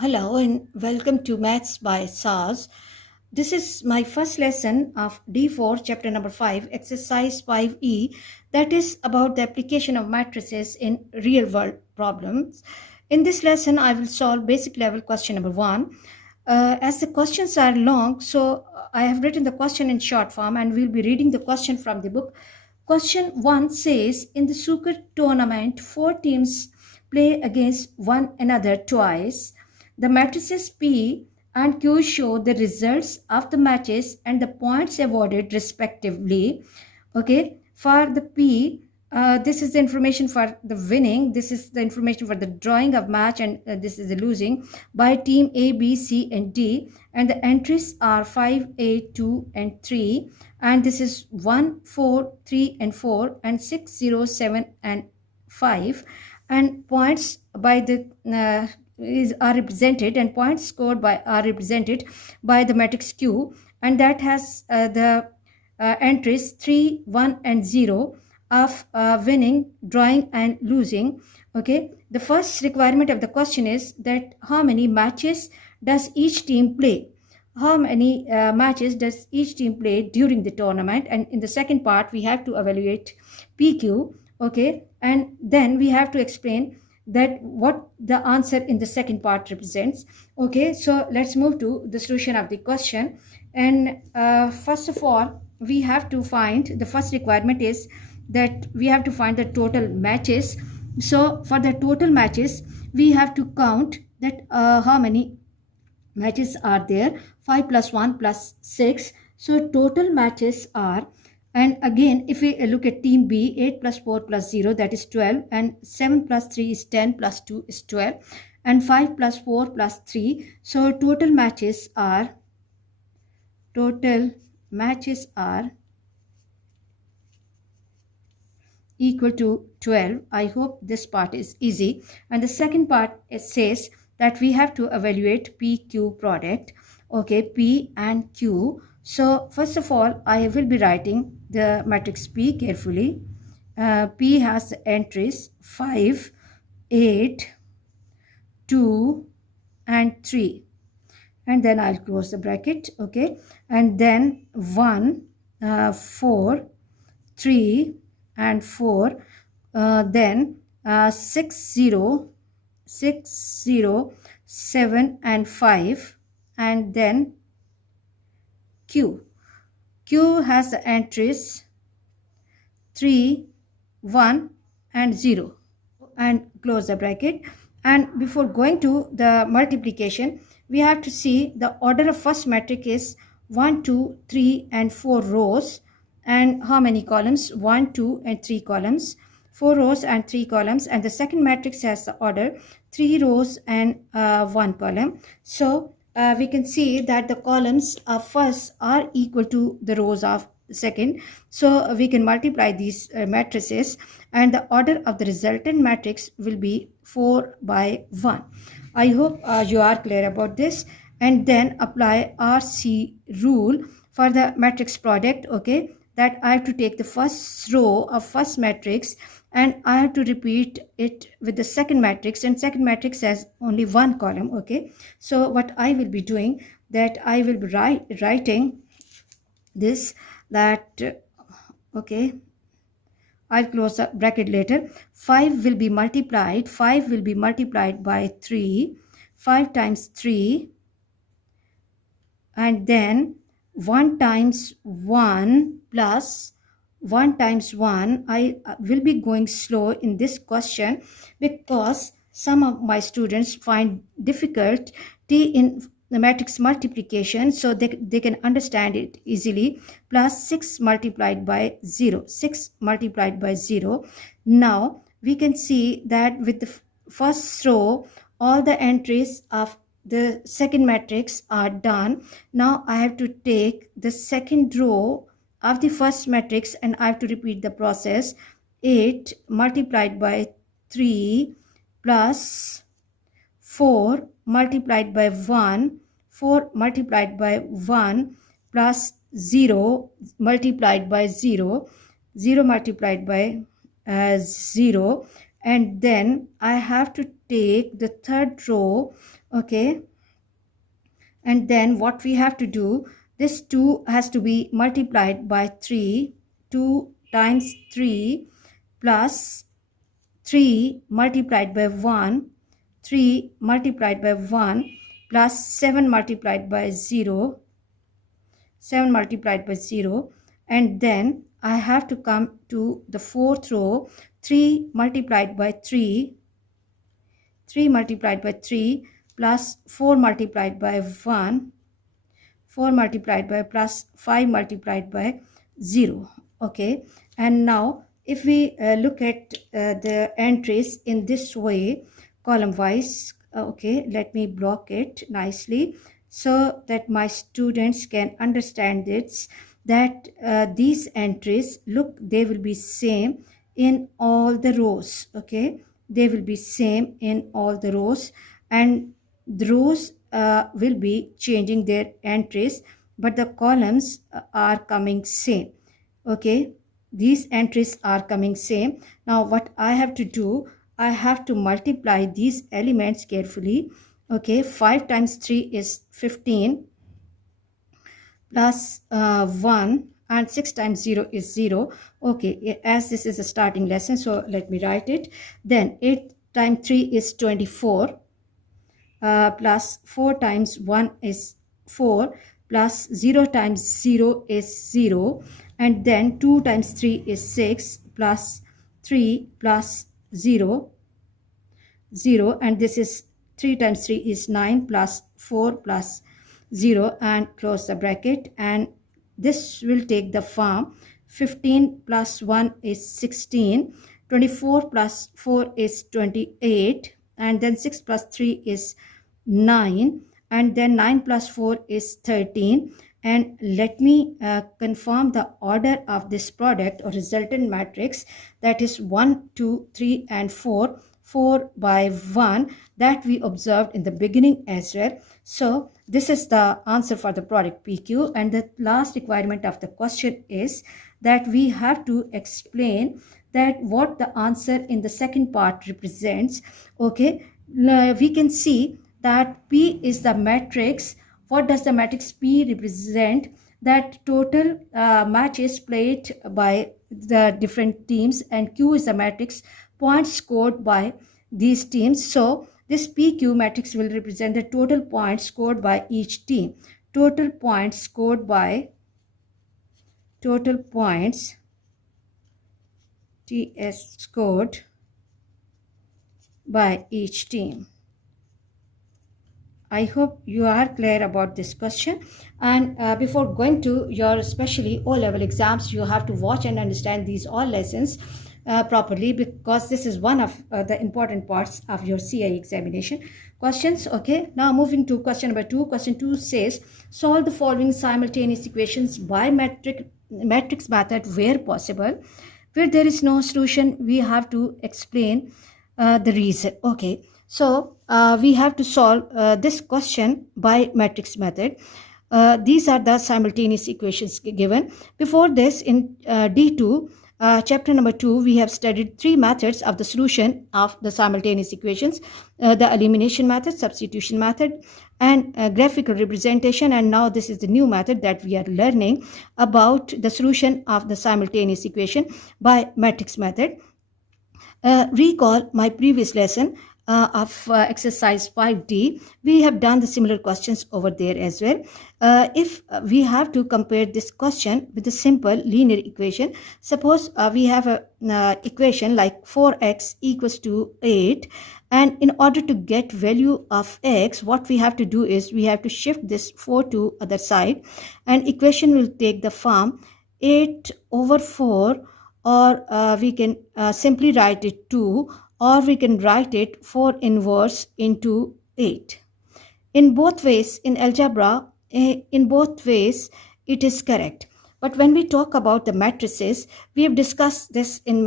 Hello and welcome to Maths by SARS. This is my first lesson of D4 chapter number 5 exercise 5e, that is about the application of matrices in real world problems. In this lesson I will solve basic level question number 1. As the questions are long, so I have written the question in short form and we'll be reading the question from the book. Question 1 says, in the snooker tournament, 4 teams play against one another twice. The matrices P and Q show the results of the matches and the points awarded respectively. Okay, for the P, this is the information for the winning, this is the information for the drawing of match, and this is the losing by team A, B, C, and D. And the entries are 5, 8, 2, and 3. And this is 1, 4, 3, and 4, and 6, 0, 7, and 5. And points by the are represented, and points scored by are represented by the matrix Q, and that has the entries 3, 1, and 0 of winning, drawing, and losing. Okay, the first requirement of the question is that how many matches does each team play? How many matches does each team play during the tournament? And in the second part we have to evaluate PQ. Okay, and then we have to explain that what the answer in the second part represents. Okay, so let's move to the solution of the question. And first of all, we have to find, the first requirement is that we have to find the total matches. So for the total matches we have to count that how many matches are there. 5 plus 1 plus 6, so total matches are, and again if we look at team B, 8 plus 4 plus 0, that is 12, and 7 plus 3 is 10, plus 2 is 12, and 5 plus 4 plus 3, so total matches are equal to 12. I hope this part is easy. And the second part, it says that we have to evaluate PQ product. Okay, P and Q. So first of all, I will be writing the matrix P carefully. P has entries 5, 8, 2, and 3. And then I'll close the bracket. Okay, and then 1, 4, 3, and 4, then 6, 0, 6, 0, 7, and 5, and then Q. Q has the entries 3, 1, and 0, and close the bracket. And before going to the multiplication, we have to see the order of first matrix is 1, 2, 3, and 4 rows. And how many columns? 1, 2, and 3 columns. 4 rows and 3 columns. And the second matrix has the order 3 rows and 1 column. So we can see that the columns of first are equal to the rows of second. So we can multiply these matrices, and the order of the resultant matrix will be 4 by 1. I hope you are clear about this. And then apply RC rule for the matrix product. Okay, that I have to take the first row of first matrix and I have to repeat it with the second matrix, and second matrix has only one column. Okay, so what I will be doing, that I will be writing this, that okay, I'll close the bracket later. 5 will be multiplied by 3, 5 times 3, and then 1 times 1 plus 1 times 1. I will be going slow in this question because some of my students find difficulty in the matrix multiplication, so they can understand it easily. Plus 6 multiplied by 0, 6 multiplied by 0. Now we can see that with the first row all the entries of the second matrix are done. Now I have to take the second row of the first matrix and I have to repeat the process. 8 multiplied by 3 plus 4 multiplied by 1, 4 multiplied by 1 plus 0 multiplied by 0, 0 multiplied by 0, and then I have to take the third row Okay, and then what we have to do, this 2 has to be multiplied by 3. 2 times 3 plus 3 multiplied by 1, 3 multiplied by 1 plus 7 multiplied by 0, 7 multiplied by 0, and then I have to come to the fourth row, 3 multiplied by 3, 3 multiplied by 3 plus 4 multiplied by 1, 4 multiplied by plus 5 multiplied by 0. Okay, and now if we look at the entries in this way, column wise, okay, let me block it nicely so that my students can understand this, that these entries, look, they will be same in all the rows. Okay, they will be same in all the rows, and the rows will be changing their entries, but the columns are coming same. Okay, these entries are coming same. Now what I have to do, I have to multiply these elements carefully. Okay, 5 times 3 is 15 plus 1, and 6 times 0 is 0. Okay, as this is a starting lesson, so let me write it. Then 8 times 3 is 24, plus 4 times 1 is 4, plus 0 times 0 is 0, and then 2 times 3 is 6, plus 3 plus 0, 0, and this is 3 times 3 is 9, plus 4 plus 0, and close the bracket, and this will take the form 15 plus 1 is 16, 24 plus 4 is 28, and then 6 plus 3 is 9, and then 9 plus 4 is 13. And let me confirm the order of this product or resultant matrix, that is 1, 2, 3 and 4, 4 by 1, that we observed in the beginning as well. So this is the answer for the product PQ, and the last requirement of the question is that we have to explain that what the answer in the second part represents. Okay, we can see that P is the matrix. What does the matrix P represent? That total matches played by the different teams, and Q is the matrix points scored by these teams. So this PQ matrix will represent the total points scored by each team. Total points scored by, total points TS scored by each team. I hope you are clear about this question. And before going to your especially O-level exams, you have to watch and understand these all lessons properly, because this is one of the important parts of your CI examination questions. Okay, now moving to question number 2. Question 2 says, solve the following simultaneous equations by matrix method where possible. Where there is no solution, we have to explain the reason. Okay, so we have to solve this question by matrix method. These are the simultaneous equations given. Before this, in D2, chapter number 2, we have studied 3 methods of the solution of the simultaneous equations: the elimination method, substitution method, and graphical representation. And now this is the new method that we are learning about, the solution of the simultaneous equation by matrix method. Recall my previous lesson of exercise 5D. We have done the similar questions over there as well. If we have to compare this question with a simple linear equation, suppose we have a equation like 4x equals to 8, and in order to get value of x, what we have to do is we have to shift this 4 to other side, and equation will take the form 8 over 4, or we can simply write it 2, or we can write it 4 inverse into 8. In both ways, in algebra, in both ways, it is correct. But when we talk about the matrices, we have discussed this in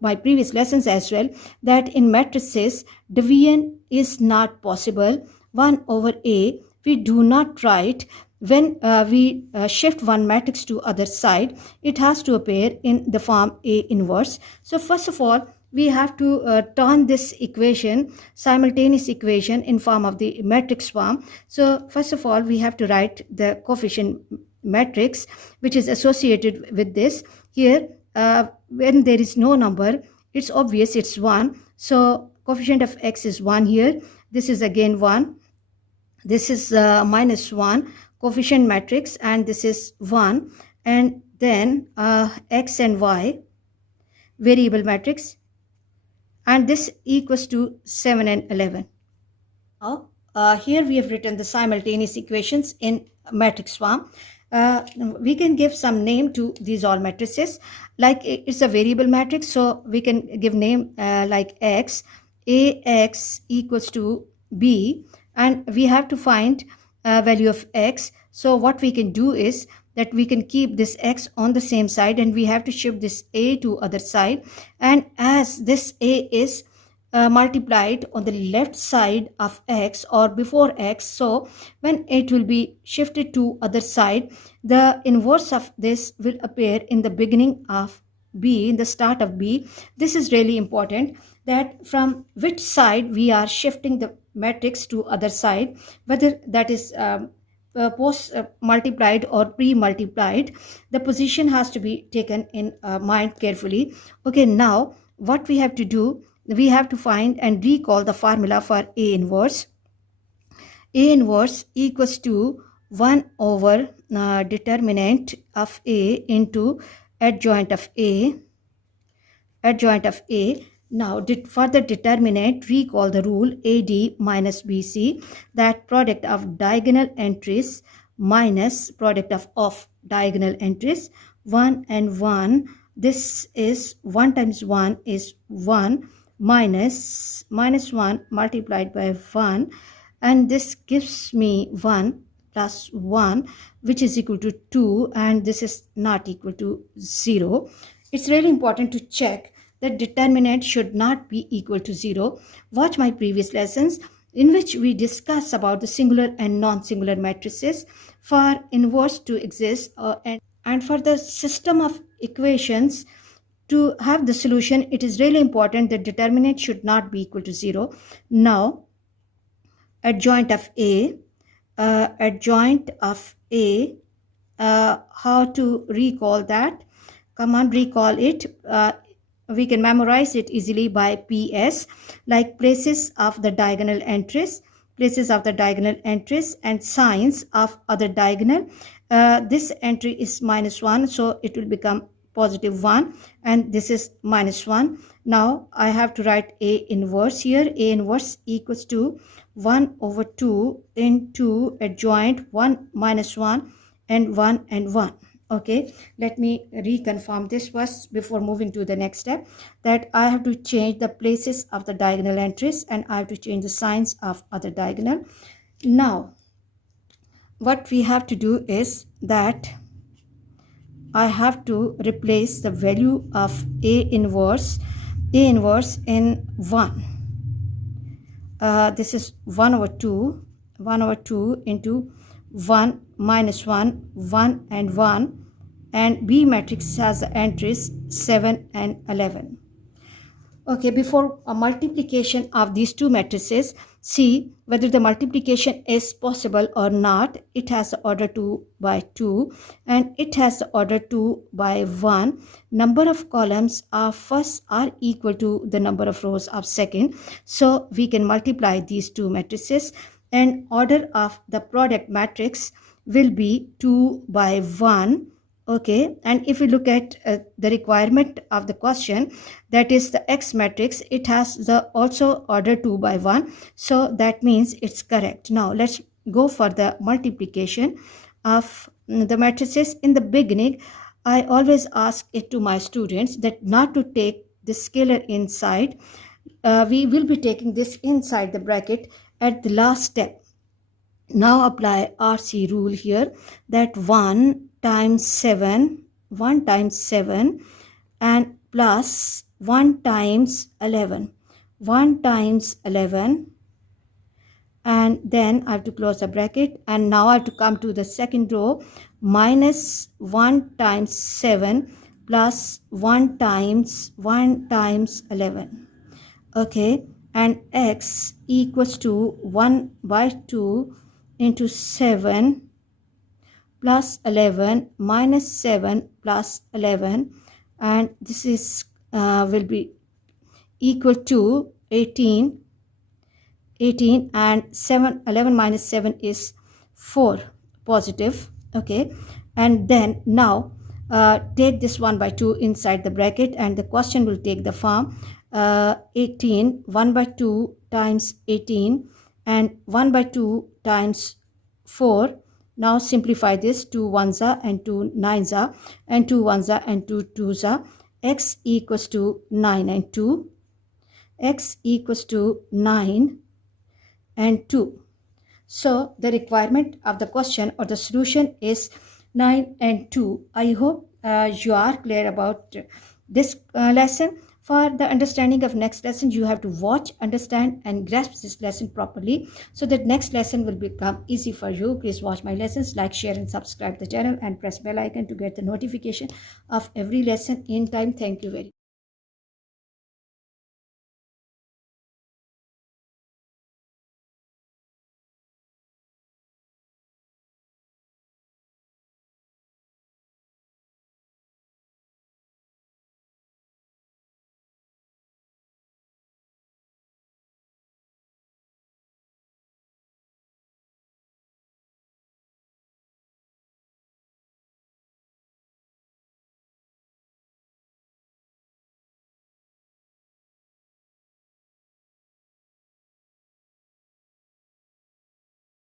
my previous lessons as well, that in matrices, division is not possible. 1 over A, we do not write. When we shift one matrix to other side, it has to appear in the form A inverse. So first of all, we have to turn this equation, simultaneous equation, in form of the matrix form. So first of all, we have to write the coefficient matrix which is associated with this. Here, when there is no number, it's obvious it's 1. So coefficient of x is 1 here. This is again 1. This is minus 1 coefficient matrix, and this is 1. And then x and y variable matrix, and this equals to 7 and 11. Now, here we have written the simultaneous equations in matrix form. We can give some name to these all matrices. Like it's a variable matrix, so we can give name like x. Ax equals to b, and we have to find value of x. So what we can do is that we can keep this x on the same side, and we have to shift this a to other side. And as this a is multiplied on the left side of x or before x, so when it will be shifted to other side, the inverse of this will appear in the beginning of b, in the start of b. This is really important, that from which side we are shifting the matrix to other side, whether that is post multiplied or pre-multiplied. The position has to be taken in mind carefully. Okay, now what we have to do, we have to find and recall the formula for A inverse. A inverse equals to 1 over determinant of A into adjoint of A. Adjoint of A. Now, for the determinant, recall the rule AD minus BC, that product of diagonal entries minus product of diagonal entries, 1 and 1. This is 1 times 1 is 1 minus 1 multiplied by 1, and this gives me 1 plus 1, which is equal to 2, and this is not equal to 0. It's really important to check that determinant should not be equal to 0. Watch my previous lessons in which we discuss about the singular and non-singular matrices. For inverse to exist and for the system of equations to have the solution, it is really important that determinant should not be equal to 0. Now, adjoint of A, how to recall that? Come on, recall it. We can memorize it easily by PS, like places of the diagonal entries, and signs of other diagonal. This entry is minus 1, so it will become positive 1, and this is minus 1. Now I have to write A inverse here. A inverse equals to 1 over 2 into adjoint 1 minus 1 and 1 and 1. Okay, let me reconfirm this first before moving to the next step, that I have to change the places of the diagonal entries and I have to change the signs of other diagonal. Now, what we have to do is that I have to replace the value of A inverse in 1. This is 1 over 2 into 1 minus 1, 1 and 1, and B matrix has the entries 7 and 11. Okay, before a multiplication of these two matrices, see whether the multiplication is possible or not. It has the order 2 by 2 and it has the order 2 by 1. Number of columns of first are equal to the number of rows of second. So we can multiply these two matrices, and order of the product matrix will be 2 by 1. Okay, and if we look at the requirement of the question, that is the X matrix, it has the also order 2 by 1. So that means it's correct. Now let's go for the multiplication of the matrices. In the beginning, I always ask it to my students that not to take the scalar inside. We will be taking this inside the bracket at the last step. Now apply RC rule here, that 1 times 7 and plus 1 times 11, and then I have to close the bracket, and now I have to come to the second row, minus 1 times 7 plus 1 times 11. Okay, and x equals to 1 by 2 into 7 plus 11 minus 7 plus 11, and this is will be equal to 18, and 11 minus 7 is 4 positive. Okay, and then now take this 1 by 2 inside the bracket, and the question will take the form 18, 1 by 2 times 18, and 1 by 2 times 4. Now simplify this, 2 ones are and 2 nines are, and 2 ones are and 2 twos are. X equals to 9 and 2. X equals to 9 and 2. So the requirement of the question or the solution is 9 and 2. I hope you are clear about this lesson. For the understanding of next lesson, you have to watch, understand, and grasp this lesson properly, so that next lesson will become easy for you. Please watch my lessons, like, share, and subscribe the channel, and press bell icon to get the notification of every lesson in time. Thank you very much.